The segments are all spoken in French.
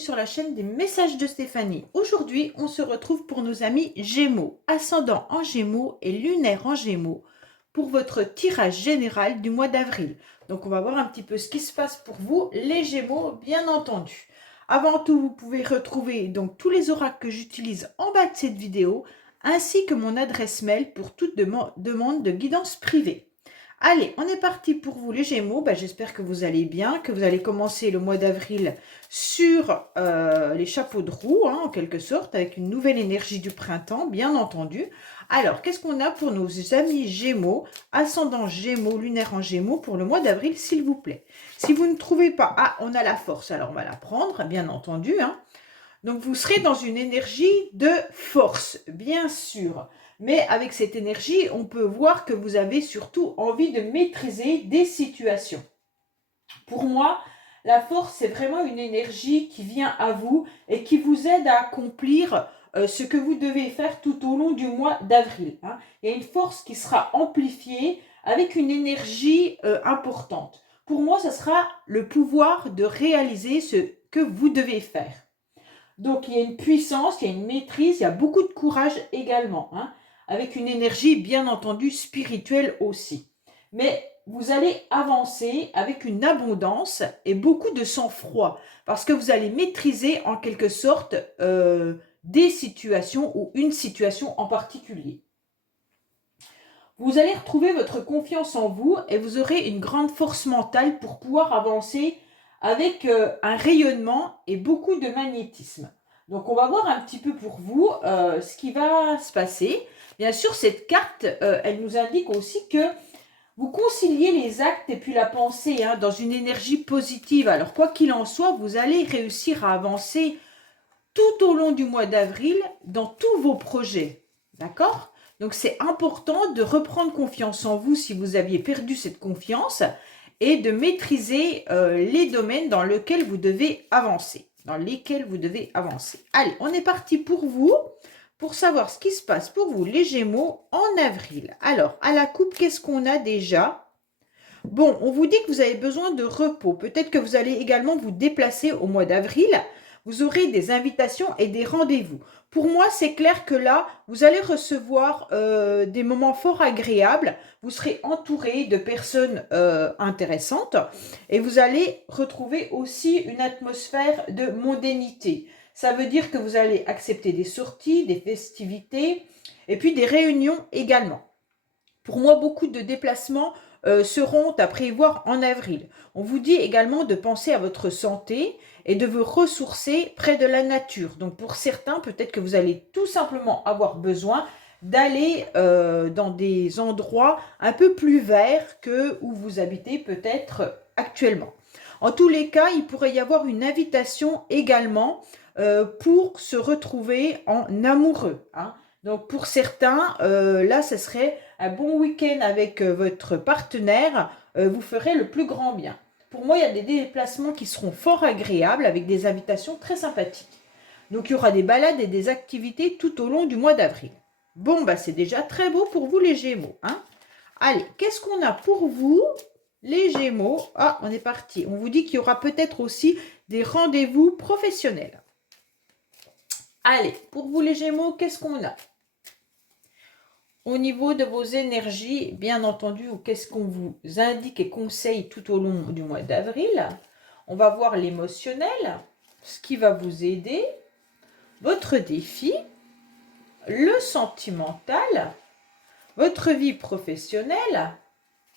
sur la chaîne des messages de Stéphanie. Aujourd'hui, on se retrouve pour nos amis Gémeaux, ascendant en Gémeaux et lunaire en Gémeaux, pour votre tirage général du mois d'avril. Donc, on va voir un petit peu ce qui se passe pour vous, les Gémeaux, bien entendu. Avant tout, vous pouvez retrouver donc tous les oracles que j'utilise en bas de cette vidéo, ainsi que mon adresse mail pour toute demande de guidance privée. Allez, on est parti pour vous les Gémeaux. J'espère que vous allez bien, que vous allez commencer le mois d'avril sur les chapeaux de roue, en quelque sorte, avec une nouvelle énergie du printemps, bien entendu. Alors, qu'est-ce qu'on a pour nos amis Gémeaux, ascendant Gémeaux, lunaire en Gémeaux, pour le mois d'avril, s'il vous plaît? Si vous ne trouvez pas, on a la force, alors on va la prendre, bien entendu. Donc, vous serez dans une énergie de force, bien sûr. Mais avec cette énergie, on peut voir que vous avez surtout envie de maîtriser des situations. Pour moi, la force, c'est vraiment une énergie qui vient à vous et qui vous aide à accomplir ce que vous devez faire tout au long du mois d'avril. Il y a une force qui sera amplifiée avec une énergie importante. Pour moi, ce sera le pouvoir de réaliser ce que vous devez faire. Donc, il y a une puissance, il y a une maîtrise, il y a beaucoup de courage également, avec une énergie, bien entendu, spirituelle aussi. Mais vous allez avancer avec une abondance et beaucoup de sang-froid, parce que vous allez maîtriser en quelque sorte des situations ou une situation en particulier. Vous allez retrouver votre confiance en vous et vous aurez une grande force mentale pour pouvoir avancer avec un rayonnement et beaucoup de magnétisme. Donc, on va voir un petit peu pour vous ce qui va se passer. Bien sûr, cette carte, elle nous indique aussi que vous conciliez les actes et puis la pensée dans une énergie positive. Alors, quoi qu'il en soit, vous allez réussir à avancer tout au long du mois d'avril dans tous vos projets. D'accord ? Donc, c'est important de reprendre confiance en vous si vous aviez perdu cette confiance et de maîtriser les domaines dans lesquels vous devez avancer. Allez, on est parti pour vous, pour savoir ce qui se passe pour vous, les Gémeaux, en avril. Alors, à la coupe, qu'est-ce qu'on a déjà ? Bon, on vous dit que vous avez besoin de repos. Peut-être que vous allez également vous déplacer au mois d'avril. Vous aurez des invitations et des rendez-vous. Pour moi, c'est clair que là, vous allez recevoir des moments fort agréables. Vous serez entouré de personnes intéressantes et vous allez retrouver aussi une atmosphère de mondanité. Ça veut dire que vous allez accepter des sorties, des festivités et puis des réunions également. Pour moi, beaucoup de déplacements seront à prévoir en avril. On vous dit également de penser à votre santé et de vous ressourcer près de la nature. Donc pour certains, peut-être que vous allez tout simplement avoir besoin d'aller dans des endroits un peu plus verts que où vous habitez peut-être actuellement. En tous les cas, il pourrait y avoir une invitation également pour se retrouver en amoureux. Donc pour certains, là, ce serait un bon week-end avec votre partenaire, vous ferez le plus grand bien. Pour moi, il y a des déplacements qui seront fort agréables avec des invitations très sympathiques. Donc, il y aura des balades et des activités tout au long du mois d'avril. Bon, c'est déjà très beau pour vous les Gémeaux. Allez, qu'est-ce qu'on a pour vous les Gémeaux? On est parti. On vous dit qu'il y aura peut-être aussi des rendez-vous professionnels. Allez, pour vous les Gémeaux, qu'est-ce qu'on a? Au niveau de vos énergies, bien entendu, ou qu'est-ce qu'on vous indique et conseille tout au long du mois d'avril, on va voir l'émotionnel, ce qui va vous aider, votre défi, le sentimental, votre vie professionnelle,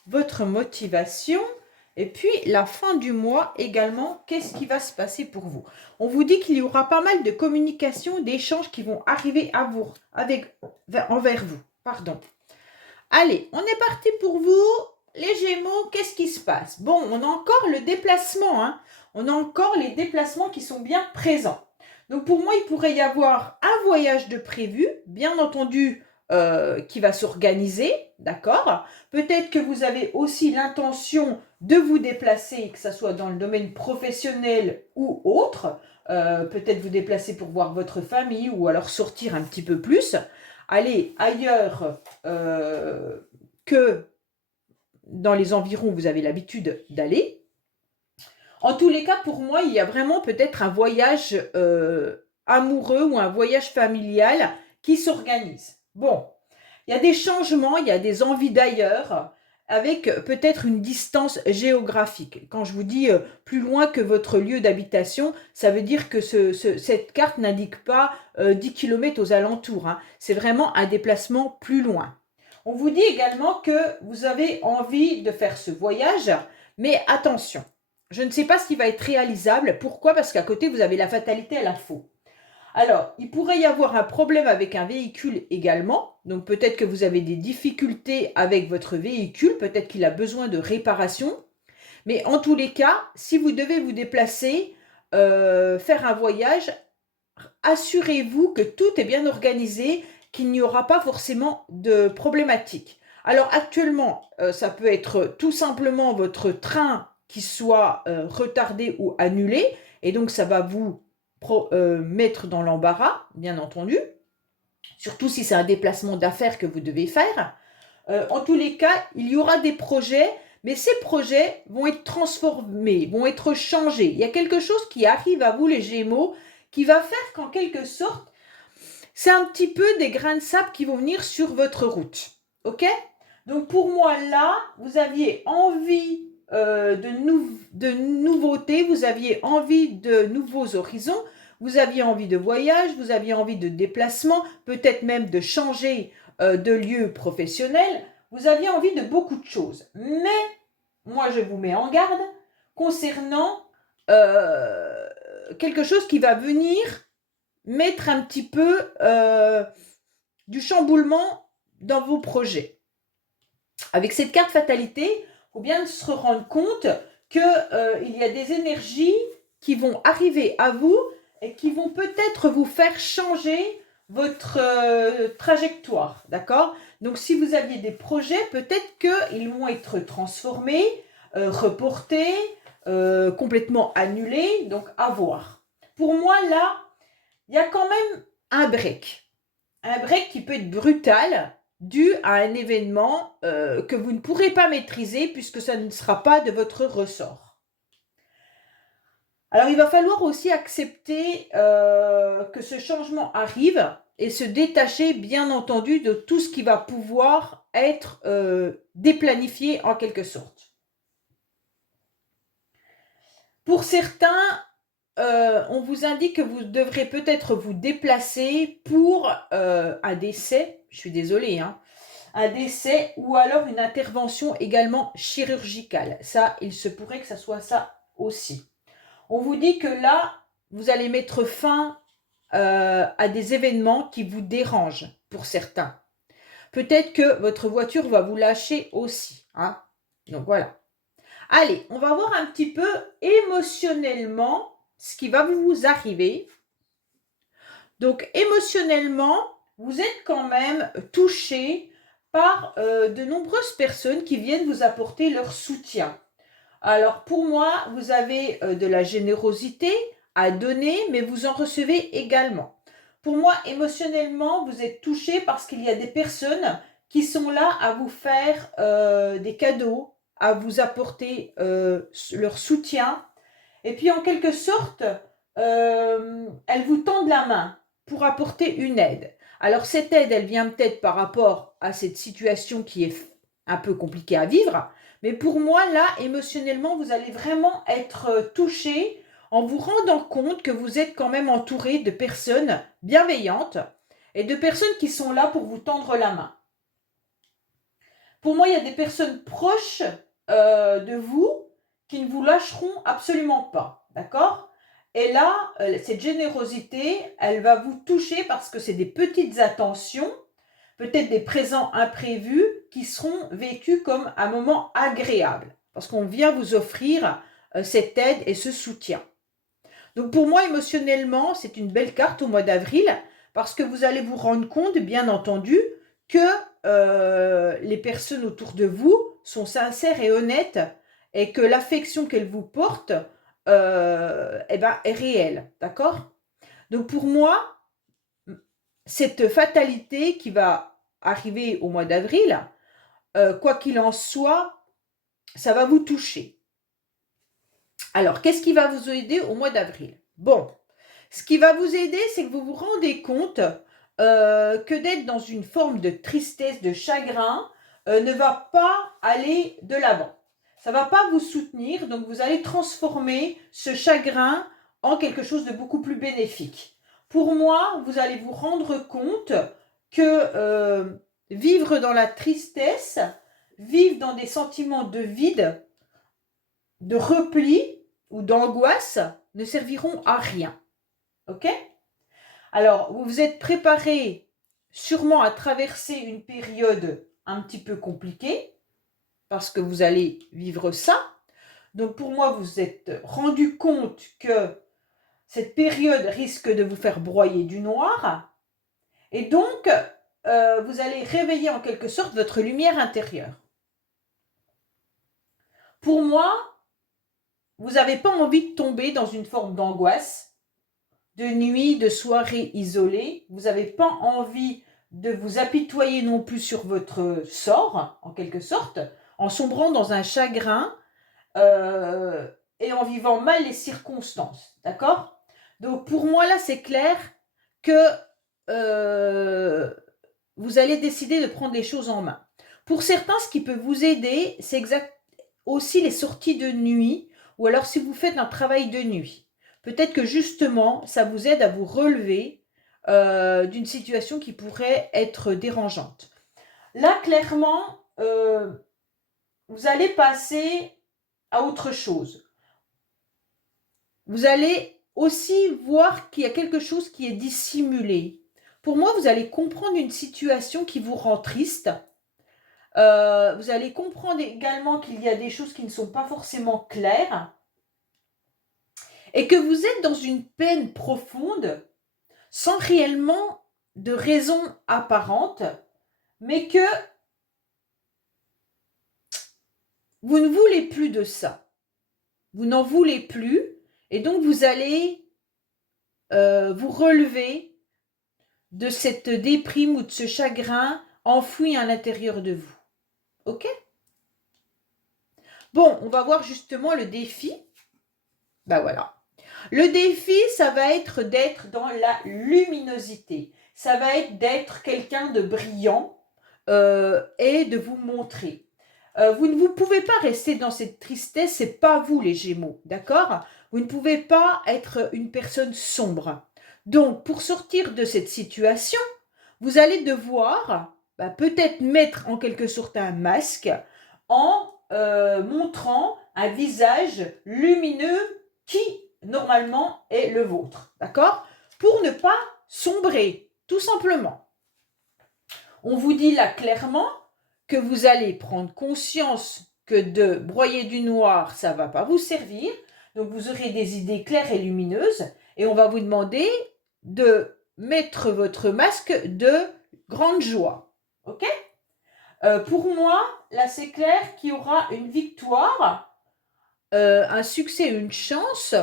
votre motivation, et puis la fin du mois également, qu'est-ce qui va se passer pour vous? On vous dit qu'il y aura pas mal de communication, d'échanges qui vont arriver à vous, envers vous. Allez, on est parti pour vous, les Gémeaux, qu'est-ce qui se passe? Bon, on a encore le déplacement, on a encore les déplacements qui sont bien présents. Donc pour moi, il pourrait y avoir un voyage de prévu, bien entendu, qui va s'organiser, d'accord? Peut-être que vous avez aussi l'intention de vous déplacer, que ce soit dans le domaine professionnel ou autre. Peut-être vous déplacer pour voir votre famille ou alors sortir un petit peu plus. Aller ailleurs que dans les environs où vous avez l'habitude d'aller. En tous les cas, pour moi, il y a vraiment peut-être un voyage amoureux ou un voyage familial qui s'organise. Bon, il y a des changements, il y a des envies d'ailleurs, avec peut-être une distance géographique. Quand je vous dis plus loin que votre lieu d'habitation, ça veut dire que cette carte n'indique pas 10 km aux alentours, hein. C'est vraiment un déplacement plus loin. On vous dit également que vous avez envie de faire ce voyage, mais attention, je ne sais pas ce qui va être réalisable. Pourquoi? Parce qu'à côté, vous avez la fatalité et la faux. Alors, il pourrait y avoir un problème avec un véhicule également. Donc, peut-être que vous avez des difficultés avec votre véhicule. Peut-être qu'il a besoin de réparation. Mais en tous les cas, si vous devez vous déplacer, faire un voyage, assurez-vous que tout est bien organisé, qu'il n'y aura pas forcément de problématiques. Alors, actuellement, ça peut être tout simplement votre train qui soit retardé ou annulé. Et donc, ça va vous mettre dans l'embarras, bien entendu, surtout si c'est un déplacement d'affaires que vous devez faire. En tous les cas, il y aura des projets, mais ces projets vont être transformés, vont être changés. Il y a quelque chose qui arrive à vous, les Gémeaux, qui va faire qu'en quelque sorte, c'est un petit peu des grains de sable qui vont venir sur votre route. Ok? Donc pour moi, là, vous aviez envie de nouveautés, vous aviez envie de nouveaux horizons, vous aviez envie de voyage, vous aviez envie de déplacement, peut-être même de changer de lieu professionnel, vous aviez envie de beaucoup de choses. Mais moi, je vous mets en garde concernant quelque chose qui va venir mettre un petit peu du chamboulement dans vos projets. Avec cette carte fatalité, il faut bien se rendre compte qu'il y a des énergies qui vont arriver à vous et qui vont peut-être vous faire changer votre trajectoire, d'accord? Donc, si vous aviez des projets, peut-être qu'ils vont être transformés, reportés, complètement annulés, donc à voir. Pour moi, là, il y a quand même un break. Un break qui peut être brutal, dû à un événement que vous ne pourrez pas maîtriser puisque ça ne sera pas de votre ressort. Alors, il va falloir aussi accepter que ce changement arrive et se détacher, bien entendu, de tout ce qui va pouvoir être déplanifié en quelque sorte. Pour certains, on vous indique que vous devrez peut-être vous déplacer pour un décès, je suis désolée, hein, un décès ou alors une intervention également chirurgicale. Ça, il se pourrait que ça soit ça aussi. On vous dit que là, vous allez mettre fin à des événements qui vous dérangent pour certains. Peut-être que votre voiture va vous lâcher aussi, hein. Donc voilà. Allez, on va voir un petit peu émotionnellement ce qui va vous arriver. Donc émotionnellement, vous êtes quand même touché par de nombreuses personnes qui viennent vous apporter leur soutien. Alors pour moi, vous avez de la générosité à donner, mais vous en recevez également. Pour moi, émotionnellement, vous êtes touché parce qu'il y a des personnes qui sont là à vous faire des cadeaux, à vous apporter leur soutien. Et puis en quelque sorte, elles vous tendent la main pour apporter une aide. Alors cette aide, elle vient peut-être par rapport à cette situation qui est un peu compliquée à vivre, mais pour moi, là, émotionnellement, vous allez vraiment être touché en vous rendant compte que vous êtes quand même entouré de personnes bienveillantes et de personnes qui sont là pour vous tendre la main. Pour moi, il y a des personnes proches de vous qui ne vous lâcheront absolument pas, d'accord? Et là, cette générosité, elle va vous toucher parce que c'est des petites attentions, peut-être des présents imprévus qui seront vécus comme un moment agréable parce qu'on vient vous offrir cette aide et ce soutien. Donc pour moi, émotionnellement, c'est une belle carte au mois d'avril parce que vous allez vous rendre compte, bien entendu, que les personnes autour de vous sont sincères et honnêtes et que l'affection qu'elles vous portent est réelle, d'accord? Donc pour moi, cette fatalité qui va arriver au mois d'avril, quoi qu'il en soit, ça va vous toucher. Alors, qu'est-ce qui va vous aider au mois d'avril? Bon, ce qui va vous aider, c'est que vous vous rendez compte que d'être dans une forme de tristesse, de chagrin, ne va pas aller de l'avant. Ça ne va pas vous soutenir, donc vous allez transformer ce chagrin en quelque chose de beaucoup plus bénéfique. Pour moi, vous allez vous rendre compte que vivre dans la tristesse, vivre dans des sentiments de vide, de repli ou d'angoisse ne serviront à rien. Ok? Alors, vous vous êtes préparé sûrement à traverser une période un petit peu compliquée parce que vous allez vivre ça. Donc, pour moi, vous vous êtes rendu compte que cette période risque de vous faire broyer du noir. Et donc, vous allez réveiller en quelque sorte votre lumière intérieure. Pour moi, vous n'avez pas envie de tomber dans une forme d'angoisse, de nuit, de soirée isolée. Vous n'avez pas envie de vous apitoyer non plus sur votre sort, en quelque sorte, en sombrant dans un chagrin et en vivant mal les circonstances. D'accord? Donc pour moi, là, c'est clair que vous allez décider de prendre les choses en main. Pour certains, ce qui peut vous aider, c'est aussi les sorties de nuit, ou alors si vous faites un travail de nuit. Peut-être que justement, ça vous aide à vous relever d'une situation qui pourrait être dérangeante. Là, clairement, vous allez passer à autre chose. Vous allez aussi voir qu'il y a quelque chose qui est dissimulé. Pour moi, vous allez comprendre une situation qui vous rend triste. Vous allez comprendre également qu'il y a des choses qui ne sont pas forcément claires et que vous êtes dans une peine profonde sans réellement de raison apparente, mais que vous ne voulez plus de ça. Vous n'en voulez plus et donc vous allez vous relever de cette déprime ou de ce chagrin enfoui à l'intérieur de vous. Ok? Bon, on va voir justement le défi. Ben voilà. Le défi, ça va être d'être dans la luminosité. Ça va être d'être quelqu'un de brillant et de vous montrer. Vous ne pouvez pas rester dans cette tristesse, c'est pas vous les Gémeaux, d'accord? Vous ne pouvez pas être une personne sombre. Donc, pour sortir de cette situation, vous allez devoir peut-être mettre en quelque sorte un masque en montrant un visage lumineux qui, normalement, est le vôtre. D'accord? Pour ne pas sombrer, tout simplement. On vous dit là clairement que vous allez prendre conscience que de broyer du noir, ça ne va pas vous servir. Donc, vous aurez des idées claires et lumineuses et on va vous demander de mettre votre masque de grande joie. Ok? Pour moi, là, c'est clair qu'il y aura une victoire, un succès, une chance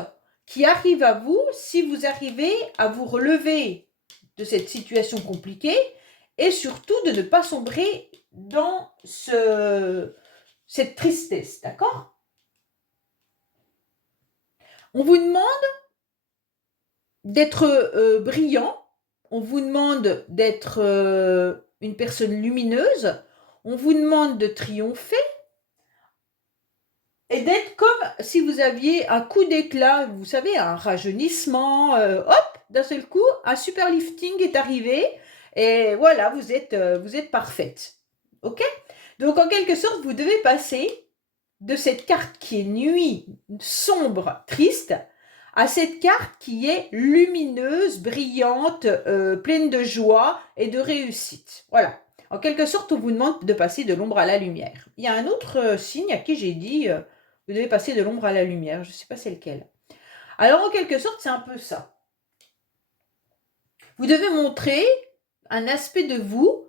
qui arrive à vous si vous arrivez à vous relever de cette situation compliquée et surtout de ne pas sombrer dans cette tristesse, d'accord? On vous demande d'être brillant, on vous demande d'être une personne lumineuse, on vous demande de triompher et d'être comme si vous aviez un coup d'éclat, vous savez, un rajeunissement, hop, d'un seul coup, un super lifting est arrivé et voilà, vous êtes parfaite. Ok? Donc, en quelque sorte, vous devez passer de cette carte qui est nuit, sombre, triste, à cette carte qui est lumineuse, brillante, pleine de joie et de réussite. Voilà. En quelque sorte, on vous demande de passer de l'ombre à la lumière. Il y a un autre signe à qui j'ai dit vous devez passer de l'ombre à la lumière. Je ne sais pas c'est lequel. Alors, en quelque sorte, c'est un peu ça. Vous devez montrer un aspect de vous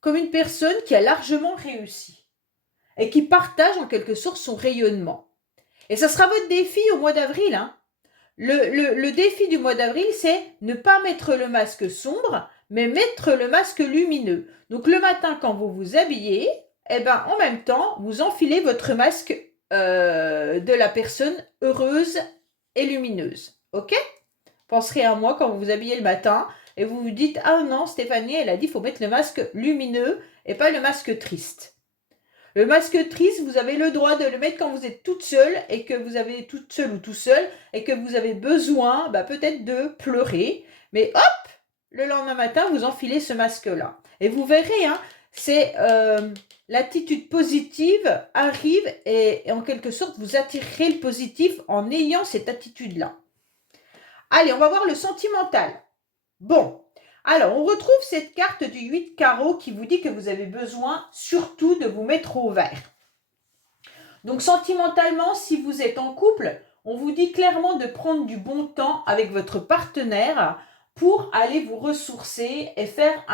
comme une personne qui a largement réussi et qui partage en quelque sorte son rayonnement. Et ça sera votre défi au mois d'avril. Hein. Le défi du mois d'avril, c'est ne pas mettre le masque sombre, mais mettre le masque lumineux. Donc le matin, quand vous vous habillez, en même temps, vous enfilez votre masque de la personne heureuse et lumineuse. Ok? Penserez à moi quand vous vous habillez le matin et vous vous dites « Ah non, Stéphanie, elle a dit qu'il faut mettre le masque lumineux et pas le masque triste. » Le masque triste, vous avez le droit de le mettre quand vous êtes toute seule et que vous avez toute seule ou tout seul et que vous avez besoin peut-être de pleurer. Mais hop, le lendemain matin, vous enfilez ce masque-là. Et vous verrez, hein, c'est l'attitude positive arrive et en quelque sorte, vous attirerez le positif en ayant cette attitude-là. Allez, on va voir le sentimental. Bon, alors on retrouve cette carte du 8 carreaux qui vous dit que vous avez besoin surtout de vous mettre au vert. Donc sentimentalement, si vous êtes en couple, on vous dit clairement de prendre du bon temps avec votre partenaire pour aller vous ressourcer et faire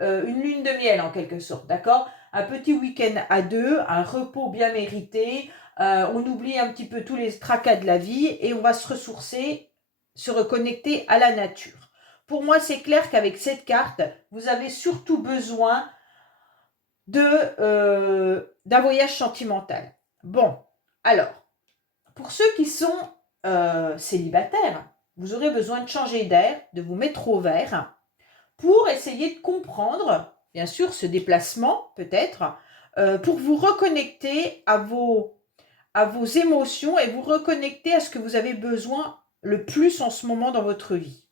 une lune de miel en quelque sorte, d'accord? Un petit week-end à deux, un repos bien mérité, on oublie un petit peu tous les tracas de la vie et on va se ressourcer, se reconnecter à la nature. Pour moi, c'est clair qu'avec cette carte, vous avez surtout besoin d'un voyage sentimental. Bon, alors, pour ceux qui sont célibataires, vous aurez besoin de changer d'air, de vous mettre au vert pour essayer de comprendre, bien sûr, ce déplacement peut-être, pour vous reconnecter à vos émotions et vous reconnecter à ce que vous avez besoin le plus en ce moment dans votre vie.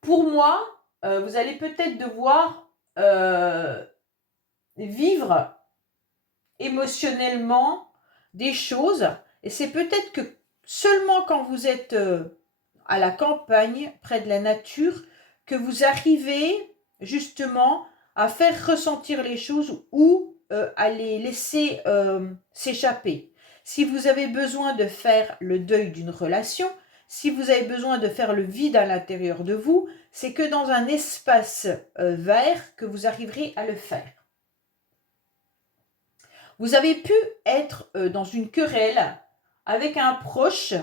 Pour moi, vous allez peut-être devoir vivre émotionnellement des choses et c'est peut-être que seulement quand vous êtes à la campagne, près de la nature, que vous arrivez justement à faire ressentir les choses ou à les laisser s'échapper. Si vous avez besoin de faire le deuil d'une relation, si vous avez besoin de faire le vide à l'intérieur de vous, c'est que dans un espace vert que vous arriverez à le faire. Vous avez pu être dans une querelle avec un proche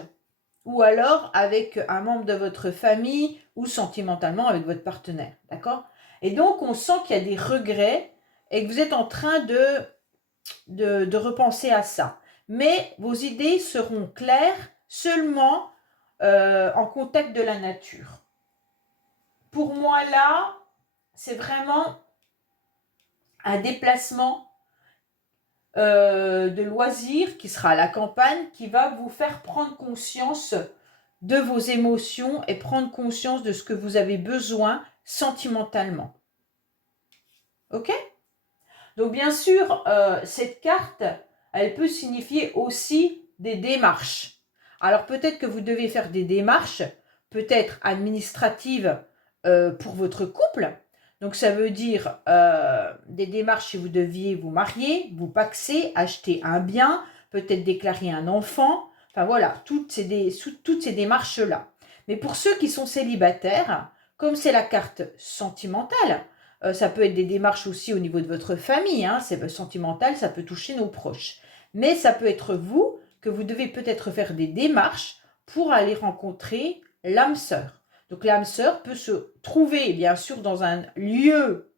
ou alors avec un membre de votre famille ou sentimentalement avec votre partenaire, d'accord? Et donc, on sent qu'il y a des regrets et que vous êtes en train de repenser à ça. Mais vos idées seront claires seulement en contact de la nature. Pour moi, là, c'est vraiment un déplacement de loisirs qui sera à la campagne, qui va vous faire prendre conscience de vos émotions et prendre conscience de ce que vous avez besoin sentimentalement. Ok? Donc bien sûr, cette carte, elle peut signifier aussi des démarches. Alors peut-être que vous devez faire des démarches, peut-être administratives pour votre couple. Donc ça veut dire des démarches si vous deviez vous marier, vous paxer, acheter un bien, peut-être déclarer un enfant. Enfin voilà, toutes ces démarches-là. Mais pour ceux qui sont célibataires, comme c'est la carte sentimentale, ça peut être des démarches aussi au niveau de votre famille, hein, c'est sentimental, ça peut toucher nos proches. Mais ça peut être vous que vous devez peut-être faire des démarches pour aller rencontrer l'âme sœur. Donc l'âme sœur peut se trouver bien sûr dans un lieu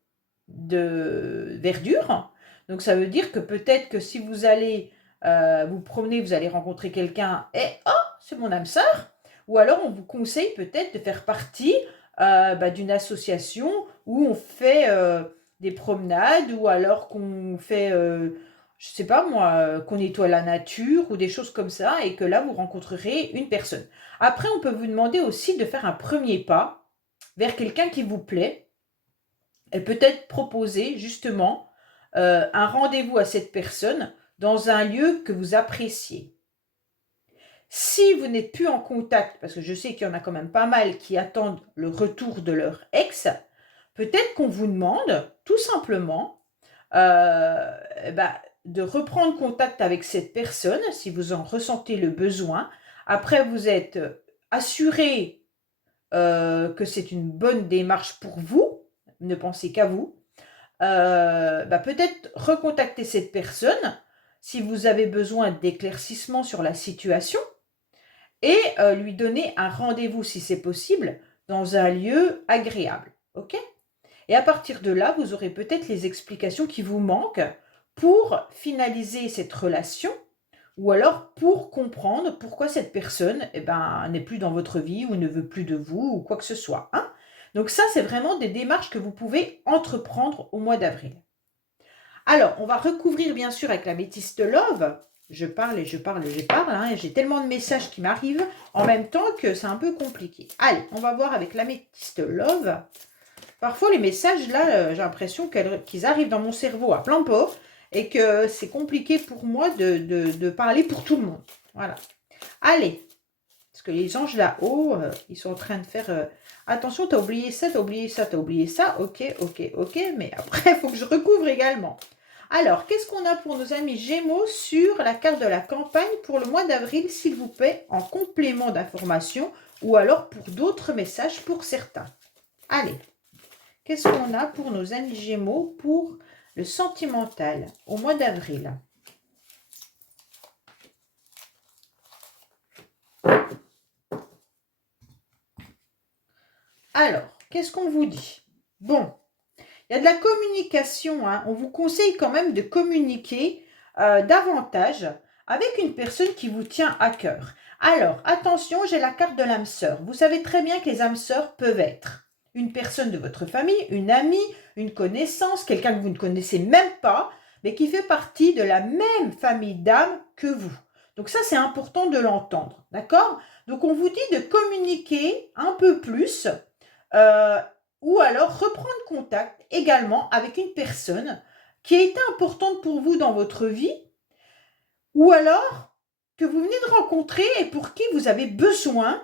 de verdure. Donc ça veut dire que peut-être que si vous allez vous promener, vous allez rencontrer quelqu'un et « Oh, c'est mon âme sœur !» Ou alors on vous conseille peut-être de faire partie d'une association où on fait des promenades ou alors qu'on fait, je sais pas moi, qu'on nettoie la nature ou des choses comme ça et que là vous rencontrerez une personne. Après, on peut vous demander aussi de faire un premier pas vers quelqu'un qui vous plaît et peut-être proposer justement un rendez-vous à cette personne dans un lieu que vous appréciez. Si vous n'êtes plus en contact, parce que je sais qu'il y en a quand même pas mal qui attendent le retour de leur ex, peut-être qu'on vous demande tout simplement de reprendre contact avec cette personne si vous en ressentez le besoin. Après, vous êtes assuré que c'est une bonne démarche pour vous, ne pensez qu'à vous. Peut-être recontacter cette personne si vous avez besoin d'éclaircissement sur la situation et lui donner un rendez-vous si c'est possible dans un lieu agréable. Ok ? Et à partir de là, vous aurez peut-être les explications qui vous manquent pour finaliser cette relation ou alors pour comprendre pourquoi cette personne n'est plus dans votre vie ou ne veut plus de vous ou quoi que ce soit. Hein. Donc ça, c'est vraiment des démarches que vous pouvez entreprendre au mois d'avril. Alors, on va recouvrir bien sûr avec l'améthyste Love. Je parle et je parle et je parle. Hein, et j'ai tellement de messages qui m'arrivent en même temps que c'est un peu compliqué. Allez, on va voir avec l'améthyste Love. Parfois, les messages, là, j'ai l'impression qu'ils arrivent dans mon cerveau à plein pot et que c'est compliqué pour moi de parler pour tout le monde. Voilà. Allez, parce que les anges là-haut, ils sont en train de faire... attention, t'as oublié ça, t'as oublié ça, t'as oublié ça. Ok, ok, ok. Mais après, il faut que je recouvre également. Alors, qu'est-ce qu'on a pour nos amis Gémeaux sur la carte de la campagne pour le mois d'avril, s'il vous plaît, en complément d'information ou alors pour d'autres messages pour certains. Allez. Qu'est-ce qu'on a pour nos amis Gémeaux pour le sentimental au mois d'avril? Alors, qu'est-ce qu'on vous dit? Bon, il y a de la communication. Hein. On vous conseille quand même de communiquer davantage avec une personne qui vous tient à cœur. Alors, attention, j'ai la carte de l'âme sœur. Vous savez très bien que les âmes sœurs peuvent être une personne de votre famille, une amie, une connaissance, quelqu'un que vous ne connaissez même pas, mais qui fait partie de la même famille d'âmes que vous. Donc ça, c'est important de l'entendre, d'accord? Donc on vous dit de communiquer un peu plus ou alors reprendre contact également avec une personne qui a été importante pour vous dans votre vie ou alors que vous venez de rencontrer et pour qui vous avez besoin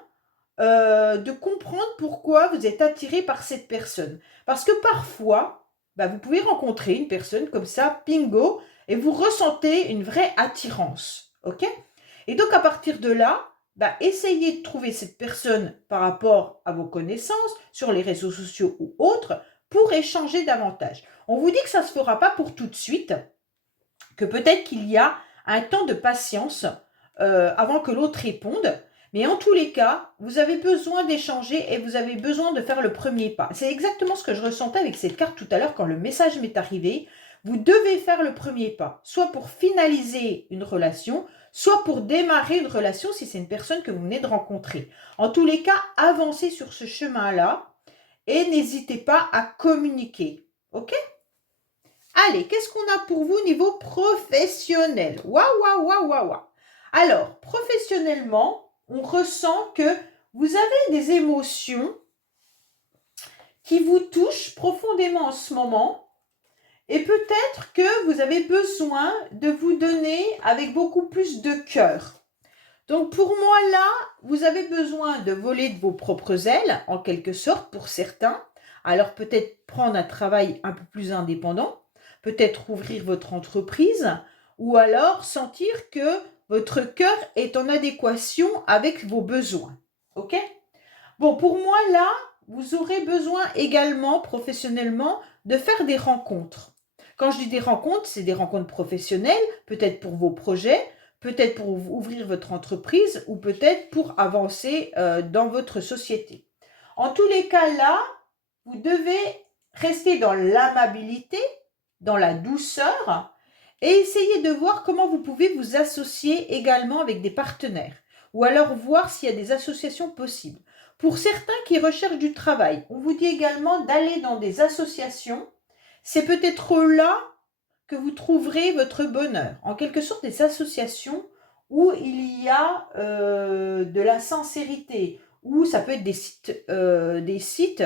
de comprendre pourquoi vous êtes attiré par cette personne. Parce que parfois, vous pouvez rencontrer une personne comme ça, bingo, et vous ressentez une vraie attirance. Ok? Et donc, à partir de là, essayez de trouver cette personne par rapport à vos connaissances, sur les réseaux sociaux ou autres, pour échanger davantage. On vous dit que ça ne se fera pas pour tout de suite, que peut-être qu'il y a un temps de patience avant que l'autre réponde, mais en tous les cas, vous avez besoin d'échanger et vous avez besoin de faire le premier pas. C'est exactement ce que je ressentais avec cette carte tout à l'heure quand le message m'est arrivé. Vous devez faire le premier pas, soit pour finaliser une relation, soit pour démarrer une relation si c'est une personne que vous venez de rencontrer. En tous les cas, avancez sur ce chemin-là et n'hésitez pas à communiquer. Ok ? Allez, qu'est-ce qu'on a pour vous au niveau professionnel? Waouh, waouh, waouh, waouh, waouh. Alors, professionnellement, on ressent que vous avez des émotions qui vous touchent profondément en ce moment et peut-être que vous avez besoin de vous donner avec beaucoup plus de cœur. Donc, pour moi, là, vous avez besoin de voler de vos propres ailes, en quelque sorte, pour certains. Alors, peut-être prendre un travail un peu plus indépendant, peut-être ouvrir votre entreprise, ou alors sentir que votre cœur est en adéquation avec vos besoins. Ok? Bon, pour moi, là, vous aurez besoin également, professionnellement, de faire des rencontres. Quand je dis des rencontres, c'est des rencontres professionnelles, peut-être pour vos projets, peut-être pour ouvrir votre entreprise ou peut-être pour avancer dans votre société. En tous les cas, là, vous devez rester dans l'amabilité, dans la douceur et essayer de voir comment vous pouvez vous associer également avec des partenaires ou alors voir s'il y a des associations possibles. Pour certains qui recherchent du travail, on vous dit également d'aller dans des associations. C'est peut-être là que vous trouverez votre bonheur. En quelque sorte, des associations où il y a de la sincérité, où ça peut être des sites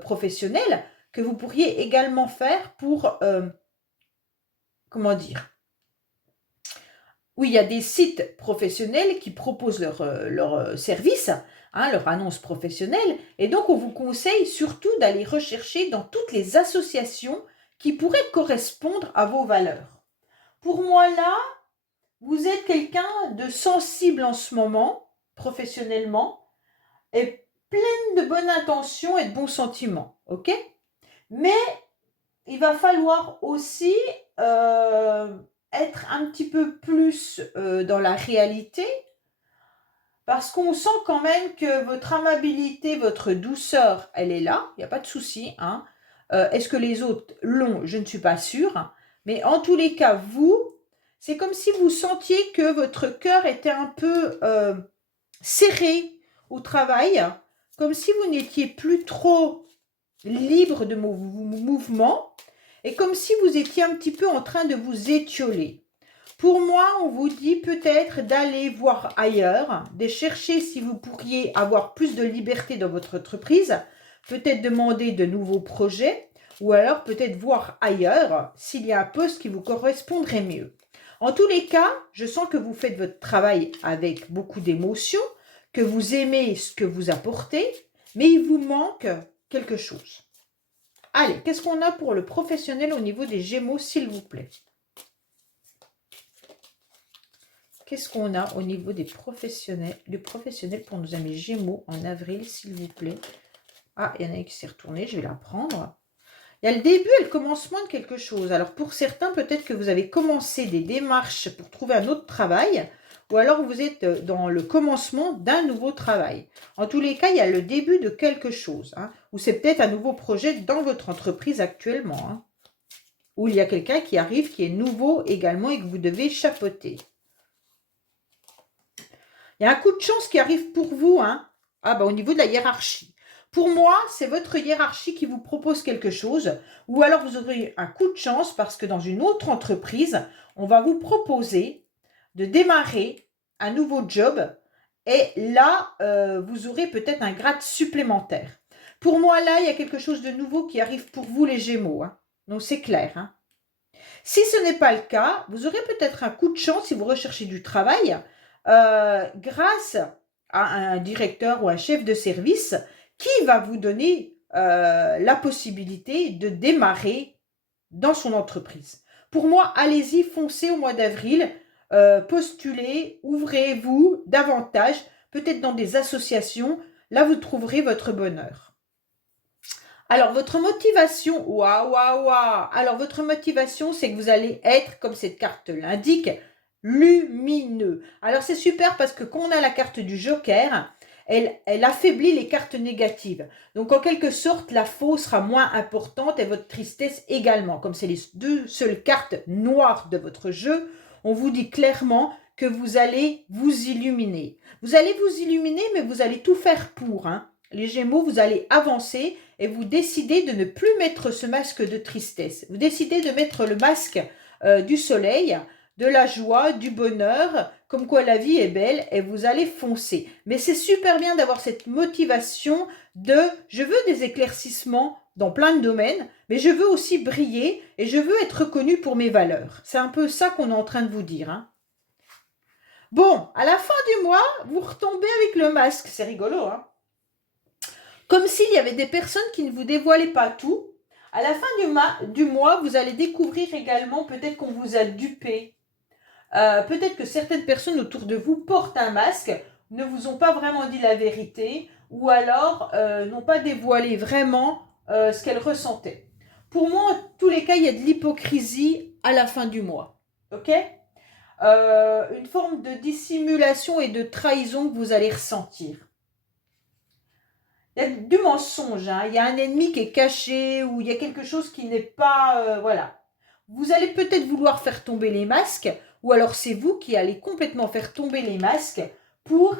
professionnels que vous pourriez également faire pour, comment dire, oui, il y a des sites professionnels qui proposent leurs services, hein, leur annonce professionnelle, et donc on vous conseille surtout d'aller rechercher dans toutes les associations qui pourraient correspondre à vos valeurs. Pour moi, là, vous êtes quelqu'un de sensible en ce moment, professionnellement, et pleine de bonnes intentions et de bons sentiments, ok? Mais il va falloir aussi être un petit peu plus dans la réalité, parce qu'on sent quand même que votre amabilité, votre douceur, elle est là, il n'y a pas de souci. Hein. Est-ce que les autres l'ont? Je ne suis pas sûre. Mais en tous les cas, vous, c'est comme si vous sentiez que votre cœur était un peu serré au travail, comme si vous n'étiez plus trop libre de mouvement et comme si vous étiez un petit peu en train de vous étioler. Pour moi, on vous dit peut-être d'aller voir ailleurs, de chercher si vous pourriez avoir plus de liberté dans votre entreprise, peut-être demander de nouveaux projets, ou alors peut-être voir ailleurs s'il y a un poste qui vous correspondrait mieux. En tous les cas, je sens que vous faites votre travail avec beaucoup d'émotion, que vous aimez ce que vous apportez, mais il vous manque quelque chose. Allez, qu'est-ce qu'on a pour le professionnel au niveau des Gémeaux, s'il vous plaît? Qu'est-ce qu'on a au niveau des professionnels, du professionnel pour nos amis Gémeaux en avril, s'il vous plaît? Ah, il y en a une qui s'est retournée, je vais la prendre. Il y a le début et le commencement de quelque chose. Alors, pour certains, peut-être que vous avez commencé des démarches pour trouver un autre travail, ou alors vous êtes dans le commencement d'un nouveau travail. En tous les cas, il y a le début de quelque chose, hein, ou c'est peut-être un nouveau projet dans votre entreprise actuellement, hein, ou il y a quelqu'un qui arrive, qui est nouveau également et que vous devez chapeauter. Il y a un coup de chance qui arrive pour vous, hein. Ah bah au niveau de la hiérarchie. Pour moi, c'est votre hiérarchie qui vous propose quelque chose, ou alors vous aurez un coup de chance parce que dans une autre entreprise, on va vous proposer de démarrer un nouveau job et là, vous aurez peut-être un grade supplémentaire. Pour moi, là, il y a quelque chose de nouveau qui arrive pour vous, les Gémeaux, hein. Donc, c'est clair, hein. Si ce n'est pas le cas, vous aurez peut-être un coup de chance si vous recherchez du travail grâce à un directeur ou un chef de service qui va vous donner la possibilité de démarrer dans son entreprise. Pour moi, allez-y, foncez au mois d'avril, postulez, ouvrez-vous davantage, peut-être dans des associations, là vous trouverez votre bonheur. Alors, votre motivation, waouh, waouh, waouh. Alors, votre motivation, c'est que vous allez être, comme cette carte l'indique, lumineux. Alors, c'est super parce que quand on a la carte du Joker, elle affaiblit les cartes négatives. Donc, en quelque sorte, la fausse sera moins importante et votre tristesse également. Comme c'est les deux seules cartes noires de votre jeu, on vous dit clairement que vous allez vous illuminer. Vous allez vous illuminer, mais vous allez tout faire pour, hein. Les Gémeaux, vous allez avancer et vous décidez de ne plus mettre ce masque de tristesse. Vous décidez de mettre le masque du soleil, de la joie, du bonheur, comme quoi la vie est belle et vous allez foncer. Mais c'est super bien d'avoir cette motivation de « je veux des éclaircissements dans plein de domaines, mais je veux aussi briller et je veux être reconnu pour mes valeurs ». C'est un peu ça qu'on est en train de vous dire, hein. Bon, à la fin du mois, vous retombez avec le masque. C'est rigolo, hein. Comme s'il y avait des personnes qui ne vous dévoilaient pas tout. À la fin du mois, vous allez découvrir également peut-être qu'on vous a dupé. Peut-être que certaines personnes autour de vous portent un masque, ne vous ont pas vraiment dit la vérité, ou alors n'ont pas dévoilé vraiment ce qu'elles ressentaient. Pour moi, en tous les cas, il y a de l'hypocrisie à la fin du mois. Ok ? Une forme de dissimulation et de trahison que vous allez ressentir. Il y a du mensonge, hein. Il y a un ennemi qui est caché ou il y a quelque chose qui n'est pas... voilà. Vous allez peut-être vouloir faire tomber les masques ou alors c'est vous qui allez complètement faire tomber les masques pour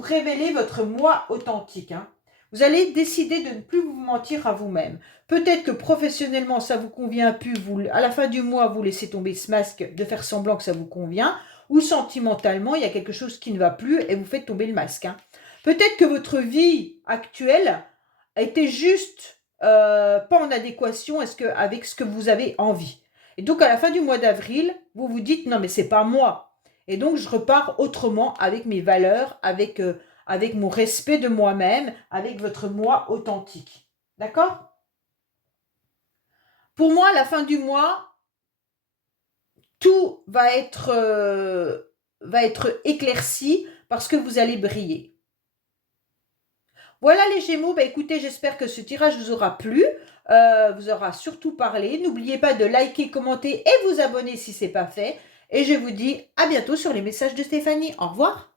révéler votre moi authentique, hein. Vous allez décider de ne plus vous mentir à vous-même. Peut-être que professionnellement, ça vous convient plus. À la fin du mois, vous laissez tomber ce masque de faire semblant que ça vous convient. Ou sentimentalement, il y a quelque chose qui ne va plus et vous faites tomber le masque, hein. Peut-être que votre vie actuelle était juste pas en adéquation avec ce que vous avez envie. Et donc, à la fin du mois d'avril, vous vous dites, non, mais c'est pas moi. Et donc, je repars autrement avec mes valeurs, avec mon respect de moi-même, avec votre moi authentique. D'accord ? Pour moi, à la fin du mois, tout va être éclairci parce que vous allez briller. Voilà les Gémeaux, bah écoutez, j'espère que ce tirage vous aura plu, vous aura surtout parlé. N'oubliez pas de liker, commenter et vous abonner si ce n'est pas fait. Et je vous dis à bientôt sur les messages de Stéphanie. Au revoir.